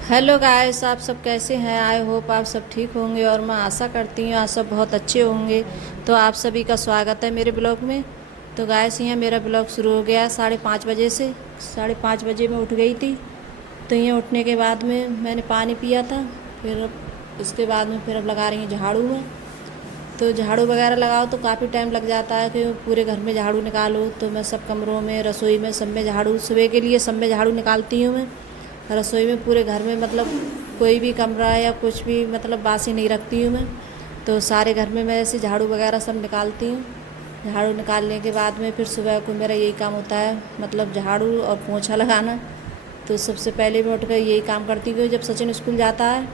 Hello guys, आप सब कैसे हैं। आई होप आप सब ठीक होंगे और मैं आशा करती हूँ आप सब बहुत अच्छे होंगे। तो आप सभी का स्वागत है मेरे ब्लॉग में। तो गाइस, यहाँ मेरा ब्लॉग शुरू हो गया 5:30 बजे से। 5:30 बजे मैं उठ गई थी। तो यहाँ उठने के बाद में मैंने पानी पिया था। फिर इसके बाद में फिर अब लगा रही हूँ झाड़ू में। तो झाड़ू वगैरह लगाओ तो काफ़ी टाइम लग जाता है कि पूरे घर में झाड़ू निकालो। तो मैं सब कमरों में, रसोई में, सब में झाड़ू, सुबह के लिए सब में झाड़ू निकालती हूँ मैं। रसोई में पूरे घर में मतलब कोई भी कमरा या कुछ भी मतलब बासी नहीं रखती हूँ मैं। तो सारे घर में मैं ऐसे झाड़ू वगैरह सब निकालती हूँ। झाड़ू निकालने के बाद में फिर सुबह को मेरा यही काम होता है, मतलब झाड़ू और पोछा लगाना। तो सबसे पहले मैं उठकर यही काम करती हूँ। जब सचिन स्कूल जाता है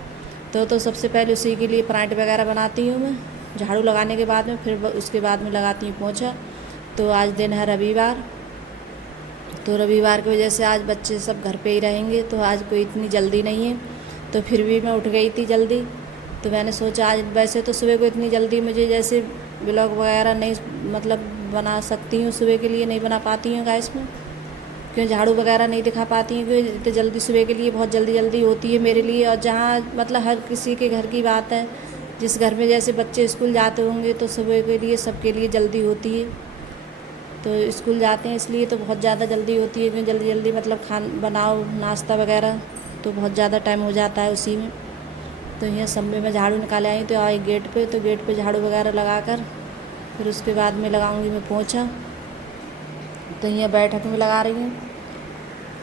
तो सबसे पहले उसी के लिए पराठे वगैरह बनाती हूँ मैं। झाड़ू लगाने के बाद में फिर उसके बाद में लगाती हूँ पोछा। तो आज दिन है रविवार। तो रविवार की वजह से आज बच्चे सब घर पे ही रहेंगे, तो आज कोई इतनी जल्दी नहीं है। तो फिर भी मैं उठ गई थी जल्दी। तो मैंने सोचा आज, वैसे तो सुबह को इतनी जल्दी मुझे जैसे ब्लॉग वगैरह नहीं मतलब बना सकती हूँ, सुबह के लिए नहीं बना पाती हूँ गाइस में, क्यों झाड़ू वगैरह नहीं दिखा पाती हूँ क्योंकि इतनी जल्दी सुबह के लिए बहुत जल्दी जल्दी होती है मेरे लिए। और जहाँ मतलब हर किसी के घर की बात है, जिस घर में जैसे बच्चे स्कूल जाते होंगे तो सुबह के लिए सबके लिए जल्दी होती है। तो स्कूल जाते हैं इसलिए तो बहुत ज़्यादा जल्दी होती है, क्योंकि जल्दी जल्दी मतलब खान बनाओ नाश्ता वगैरह, तो बहुत ज़्यादा टाइम हो जाता है उसी में। तो यहाँ सब में मैं झाड़ू निकाले आई तो आई गेट पे, तो गेट पे झाड़ू वगैरह लगा कर फिर उसके बाद में लगाऊंगी मैं पोछा। तो यहाँ बैठक में लगा रही हूँ।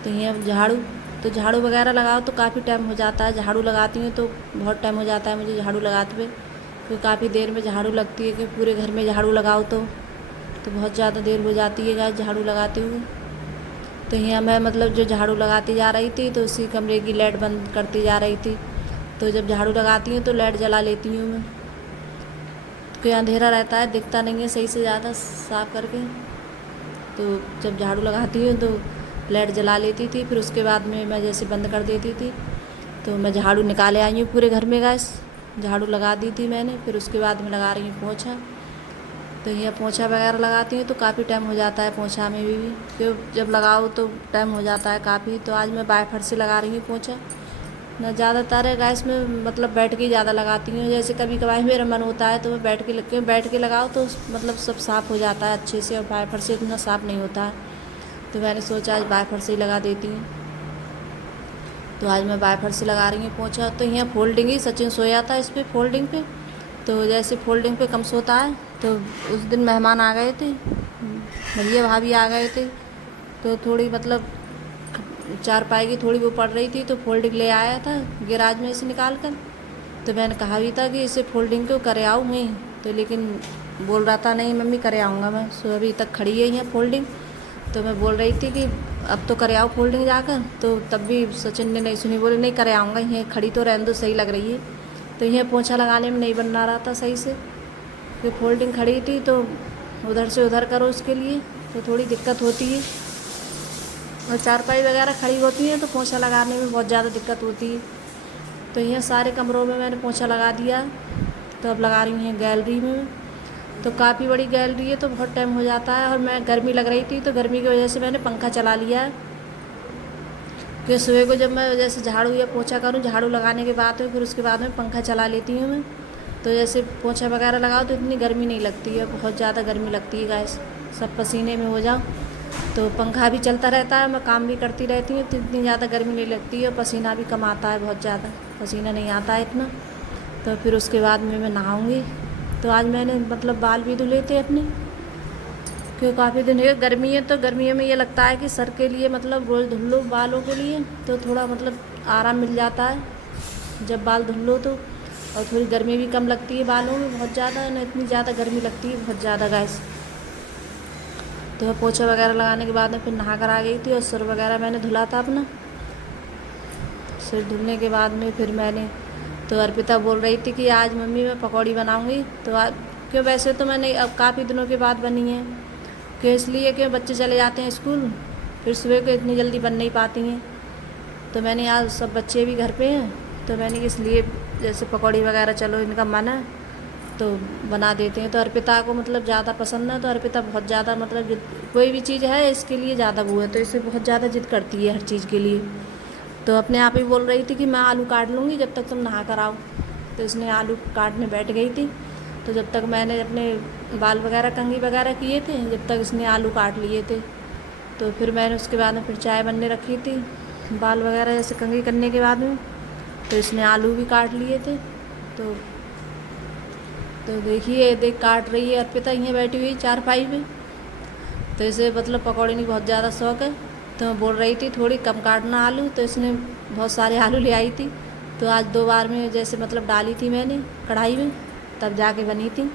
तो यहाँ झाड़ू, तो झाड़ू वगैरह लगाओ तो काफ़ी टाइम हो जाता है। झाड़ू लगाती हूँ तो बहुत टाइम हो जाता है मुझे झाड़ू लगाते हुए, क्योंकि काफ़ी देर में झाड़ू लगती है कि पूरे घर में झाड़ू लगाओ तो बहुत ज़्यादा देर हो जाती है गाइस झाड़ू लगाते हुए। तो यहाँ मैं मतलब जो झाड़ू लगाती जा रही थी तो उसी कमरे की लाइट बंद करती जा रही थी। तो जब झाड़ू लगाती हूँ तो लाइट जला लेती हूँ मैं, क्योंकि अंधेरा रहता है, दिखता नहीं है सही से ज़्यादा साफ करके। तो जब झाड़ू लगाती हूँ तो लाइट जला लेती थी, फिर उसके बाद में मैं जैसे बंद कर देती थी। तो मैं झाड़ू निकाले आई हूँ पूरे घर में गैस, झाड़ू लगा दी थी मैंने। फिर उसके बाद में लगा रही हूँ पोछा। तो ये पोछा वगैरह लगाती हूँ तो काफ़ी टाइम हो जाता है पोछा में भी क्यों जब लगाओ तो टाइम हो जाता है काफ़ी। तो आज मैं बाय फट से लगा रही हूँ पोछा। मैं ज़्यादातर गैस में मतलब बैठ के ज़्यादा लगाती हूँ, जैसे कभी कभार मेरा मन होता है तो मैं बैठ के लगाओ तो मतलब सब साफ़ हो जाता है अच्छे से, और बाय फट से इतना साफ़ नहीं होता है। तो मैंने सोचा आज बाय फट से ही लगा देती हूँ। तो आज मैं बाय फट से लगा रही हूँ पोछा। तो यहाँ फोल्डिंग ही सचिन सोया था इस पर फोल्डिंग पे। तो जैसे फोल्डिंग पे कम सोता है, तो उस दिन मेहमान आ गए थे, भैया भाभी आ गए थे। तो थोड़ी मतलब चारपाई की थोड़ी वो पड़ रही थी तो फोल्डिंग ले आया था गैराज में से निकाल कर। तो मैंने कहा भी था कि इसे फोल्डिंग को करे आऊँ मैं, तो लेकिन बोल रहा था नहीं मम्मी करे आऊँगा मैं, सो अभी तक खड़ी है यहाँ फोल्डिंग। तो मैं बोल रही थी कि अब तो करे आओ फोल्डिंग जाकर, तो तब भी सचिन ने नहीं सुनी, बोले नहीं करे आऊँगा, यहाँ खड़ी तो रहने दो, सही लग रही है। तो यहाँ पोछा लगाने में नहीं बन रहा था सही से, फिर फोल्डिंग खड़ी थी तो उधर से उधर करो उसके लिए तो थोड़ी दिक्कत होती है। और चारपाई वगैरह खड़ी होती है तो पोछा लगाने में बहुत ज़्यादा दिक्कत होती है। तो यहाँ सारे कमरों में मैंने पोछा लगा दिया। तो अब लगा रही हूँ गैलरी में। तो काफ़ी बड़ी गैलरी है तो बहुत टाइम हो जाता है, और मैं गर्मी लग रही थी तो गर्मी की वजह से मैंने पंखा चला लिया है। कि सुबह को जब मैं जैसे झाड़ू या पोछा करूँ, झाड़ू लगाने के बाद फिर उसके बाद में पंखा चला लेती हूँ मैं। तो जैसे पोछा वगैरह लगाओ तो इतनी गर्मी नहीं लगती है, बहुत ज़्यादा गर्मी लगती है गाइस, सब पसीने में हो जाओ। तो पंखा भी चलता रहता है, मैं काम भी करती रहती हूँ तो इतनी ज़्यादा गर्मी नहीं लगती है, और पसीना भी कम आता है, बहुत ज़्यादा पसीना नहीं आता है इतना। तो फिर उसके बाद में मैं नहाऊँगी। तो आज मैंने मतलब बाल भी धुले थे अपने, क्योंकि काफ़ी दिन है गर्मी है, तो गर्मियों में ये लगता है कि सर के लिए मतलब रोज़ धुल लो बालों के लिए तो थोड़ा मतलब आराम मिल जाता है जब बाल धुल लो तो। और थोड़ी गर्मी भी कम लगती है बालों में, बहुत ज़्यादा ना इतनी ज़्यादा गर्मी लगती है बहुत ज़्यादा गैस। तो मैं पोछा वगैरह लगाने के बाद में फिर नहा कर आ गई थी, और सिर वगैरह मैंने धुला था अपना। सिर धुलने के बाद में फिर मैंने, तो अर्पिता बोल रही थी कि आज मम्मी मैं पकौड़ी बनाऊंगी। तो आज क्यों वैसे तो मैंने अब काफ़ी दिनों के बाद बनी है, क्यों इसलिए कि बच्चे चले जाते हैं स्कूल, फिर सुबह को इतनी जल्दी बन नहीं पाती हैं। तो मैंने आज सब बच्चे भी घर पे हैं तो मैंने इसलिए जैसे पकौड़ी वगैरह चलो इनका मन है तो बना देते हैं। तो अर्पिता को मतलब ज़्यादा पसंद है, तो अर्पिता बहुत ज़्यादा मतलब कोई भी चीज़ है इसके लिए ज़्यादा वो है, तो इसे बहुत ज़्यादा जिद करती है हर चीज़ के लिए। तो अपने आप ही बोल रही थी कि मैं आलू काट लूँगी जब तक तुम नहा कर आओ। तो इसने आलू काटने बैठ गई थी। तो जब तक मैंने अपने बाल वगैरह कंघी वगैरह किए थे, जब तक इसने आलू काट लिए थे। तो फिर मैंने उसके बाद में फिर चाय बनने रखी थी, बाल वगैरह जैसे कंघी करने के बाद में। तो इसने आलू भी काट लिए थे। तो देखिए, देख काट रही है अर्पिता यहाँ बैठी हुई चारपाई में। तो इसे मतलब पकौड़े की बहुत ज़्यादा शौक है। तो मैं बोल रही थी थोड़ी कम काटना आलू, तो इसने बहुत सारे आलू ले आई थी। तो आज 2 बार में जैसे मतलब डाली थी मैंने कढ़ाई में, तब जाके बनी थी।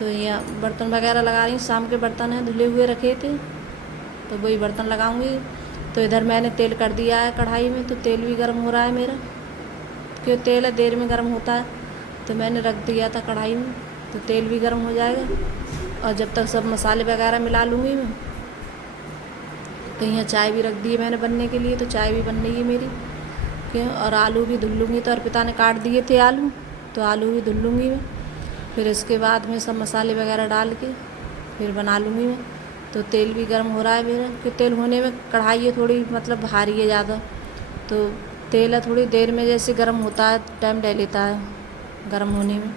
तो यहाँ बर्तन वगैरह लगा रही हूँ, शाम के बर्तन हैं धुले हुए रखे थे, तो वही बर्तन लगाऊंगी। तो इधर मैंने तेल कर दिया है कढ़ाई में, तो तेल भी गर्म हो रहा है मेरा, क्यों तेल है देर में गर्म होता है। तो मैंने रख दिया था कढ़ाई में, तो तेल भी गर्म हो जाएगा। और जब तक सब मसाले वगैरह मिला लूँगी मैं। तो यहाँ चाय भी रख दी है मैंने बनने के लिए, तो चाय भी बन रही है मेरी, क्यों। और आलू भी धुल लूँगी। तो अर्पिता ने काट दिए थे आलू, तो आलू भी धुल लूँगी मैं। फिर इसके बाद में सब मसाले वगैरह डाल के फिर बना लूँगी मैं। तो तेल भी गर्म हो रहा है मेरा, कि तेल होने में कढ़ाई है थोड़ी मतलब भारी है ज़्यादा। तो तेल है थोड़ी देर में जैसे गर्म होता है, टाइम ले लेता है गर्म होने में।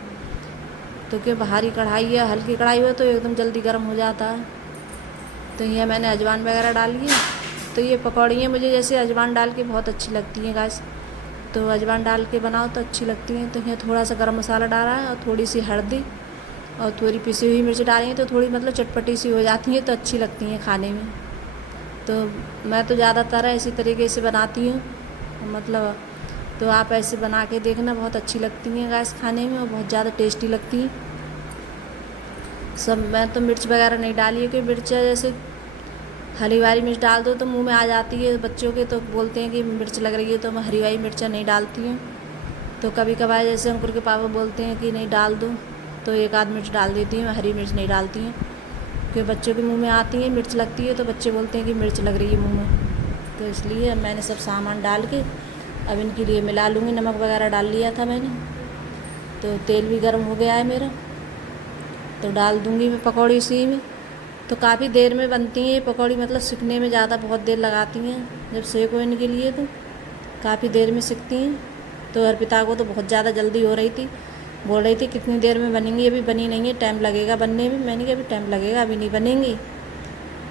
तो क्या भारी कढ़ाई है, हल्की कढ़ाई हो तो एकदम जल्दी गर्म हो जाता है। तो ये मैंने अजवाइन वगैरह डाल ली है। तो ये पकौड़ियाँ मुझे जैसे अजवाइन डाल के बहुत अच्छी लगती हैं गाइस। तो अजवाइन डाल के बनाओ तो अच्छी लगती हैं। तो यहाँ थोड़ा सा गरम मसाला डाला है और थोड़ी सी हल्दी और थोड़ी पिसी हुई मिर्च डाली है, तो थोड़ी मतलब चटपटी सी हो जाती हैं, तो अच्छी लगती हैं खाने में। तो मैं तो ज़्यादातर इसी तरीके से बनाती हूँ मतलब। तो आप ऐसे बना के देखना, बहुत अच्छी लगती हैं गाइस खाने में, और बहुत ज़्यादा टेस्टी लगती हैं सब। मैं तो मिर्च वगैरह नहीं डाली है, क्योंकि मिर्च जैसे हरी वाली मिर्च डाल दो तो मुंह में आ जाती है बच्चों के, तो बोलते हैं कि मिर्च लग रही है, तो मैं हरी वाली मिर्च नहीं डालती हूँ। तो कभी कभार जैसे अंकुर के पापा बोलते हैं कि नहीं डाल दो, तो एक आध मिर्च डाल देती हूँ, हरी मिर्च नहीं डालती हूँ, क्योंकि बच्चों के मुंह में आती है मिर्च लगती है, तो बच्चे बोलते हैं कि मिर्च लग रही है मुँह में। तो इसलिए मैंने सब सामान डाल के अब इनके लिए मिला लूँगी। नमक वगैरह डाल लिया था मैंने। तो तेल भी गर्म हो गया है मेरा, तो डाल दूँगी मैं पकौड़ी इसी में। तो काफ़ी देर में बनती हैं ये पकौड़ी, मतलब सिकने में ज़्यादा बहुत देर लगाती हैं जब सेको इनके लिए, तो काफ़ी देर में सिकती हैं। तो अर्पिता को तो बहुत ज़्यादा जल्दी हो रही थी, बोल रही थी कितनी देर में बनेंगी, अभी बनी नहीं है, टाइम लगेगा बनने में। मैंने कहा अभी टाइम लगेगा, अभी नहीं बनेंगी।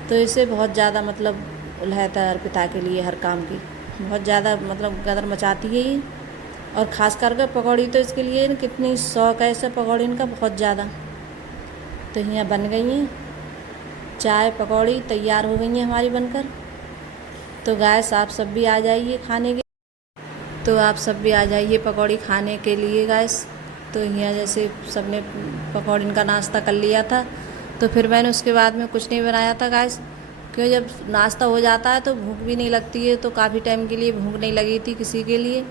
तो इसे बहुत ज़्यादा मतलब उल्हाता है अर्पिता के लिए हर काम की, बहुत ज़्यादा मतलब गदर मचाती है ये। और ख़ास करके पकौड़ी तो इसके लिए कितनी शौक़ है इसे पकौड़ी इनका, बहुत ज़्यादा। तो यहाँ बन गई हैं चाय पकौड़ी, तैयार हो गई हैं हमारी बनकर। तो गाइस आप सब भी आ जाइए खाने के, तो आप सब भी आ जाइए पकौड़ी खाने के लिए गाइस। तो यहाँ जैसे सब ने पकौड़ी का नाश्ता कर लिया था, तो फिर मैंने उसके बाद में कुछ नहीं बनाया था गाइस, क्योंकि जब नाश्ता हो जाता है तो भूख भी नहीं लगती है। तो काफ़ी टाइम के लिए भूख नहीं लगी थी किसी के लिए।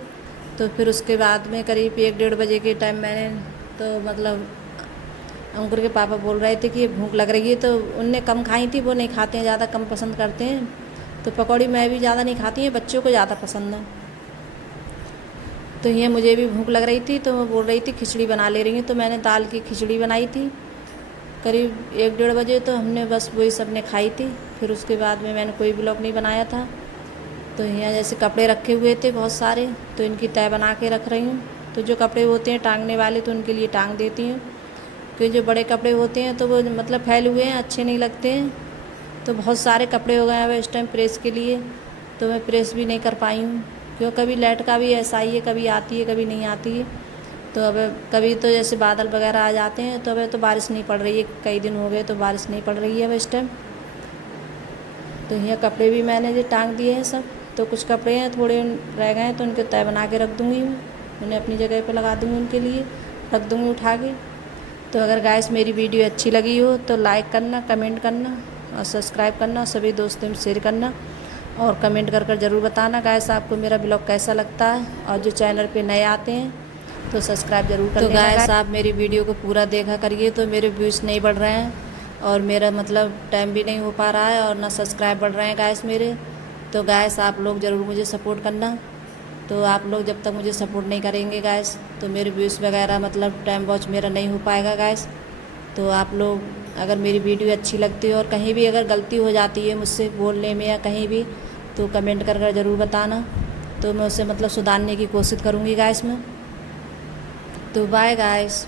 तो फिर उसके बाद में करीब 1-1:30 बजे के टाइम मैंने तो मतलब अंकुर के पापा बोल रहे थे कि भूख लग रही है, तो उनने कम खाई थी, वो नहीं खाते हैं ज़्यादा, कम पसंद करते हैं। तो पकौड़ी मैं भी ज़्यादा नहीं खाती हैं, बच्चों को ज़्यादा पसंद है। तो ये मुझे भी भूख लग रही थी, तो मैं बोल रही थी खिचड़ी बना ले रही हूँ। तो मैंने दाल की खिचड़ी बनाई थी करीब 1-1:30 बजे, तो हमने बस वही सब ने खाई थी। फिर उसके बाद में मैंने कोई ब्लॉग नहीं बनाया था। तो यहाँ जैसे कपड़े रखे हुए थे बहुत सारे, तो इनकी तय बना के रख रही हूँ। तो जो कपड़े होते हैं टांगने वाले, तो उनके लिए टांग देती हूँ, क्योंकि जो बड़े कपड़े होते हैं तो वो मतलब फैले हुए हैं, अच्छे नहीं लगते हैं। तो बहुत सारे कपड़े हो गए हैं इस टाइम प्रेस के लिए, तो मैं प्रेस भी नहीं कर पाई हूँ, क्यों कभी लाइट का भी ऐसा ही है, कभी आती है कभी नहीं आती है। तो अब कभी तो जैसे बादल वगैरह आ जाते हैं, तो अब तो बारिश नहीं पड़ रही है, कई दिन हो गए तो बारिश नहीं पड़ रही है अब इस टाइम। तो यहाँ कपड़े भी मैंने जो टांग दिए हैं सब। तो कुछ कपड़े हैं थोड़े रह गए हैं, तो उनके तय बना के रख दूँगी मैं, उन्हें अपनी जगह पर लगा दूँगी, उनके लिए रख दूँगी उठा के। तो अगर गाइस मेरी वीडियो अच्छी लगी हो तो लाइक करना, कमेंट करना और सब्सक्राइब करना, सभी दोस्तों में शेयर करना और कमेंट कर ज़रूर बताना गाइस आपको मेरा ब्लॉग कैसा लगता है। और जो चैनल पे नए आते हैं तो सब्सक्राइब जरूर कर लेना। तो गाइस आप मेरी वीडियो को पूरा देखा करिए, तो मेरे व्यूज़ नहीं बढ़ रहे हैं और मेरा मतलब टाइम भी नहीं हो पा रहा है और ना सब्सक्राइब बढ़ रहे हैं गाइस मेरे। तो गाइस आप लोग ज़रूर मुझे सपोर्ट करना। तो आप लोग जब तक मुझे सपोर्ट नहीं करेंगे गाइस, तो मेरे व्यूज़ वगैरह मतलब टाइम वॉच मेरा नहीं हो पाएगा गाइस। तो आप लोग अगर मेरी वीडियो अच्छी लगती है और कहीं भी अगर गलती हो जाती है मुझसे बोलने में या कहीं भी, तो कमेंट कर ज़रूर बताना। तो मैं उसे मतलब सुधारने की कोशिश करूँगी गाइस मैं। तो बाय गाइस।